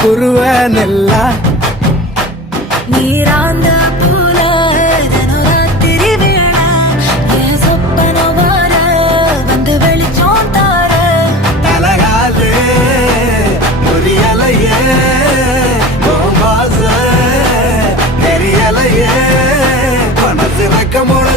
குருவ நெல்லா நீராந்த போல தினராத்திரி வேளா என் சொப்பன வார வந்து வெளிச்சம் தார தலகாலே புரியலையே ஓமாச தெரியலையே மனசு வெக்கமுள்ள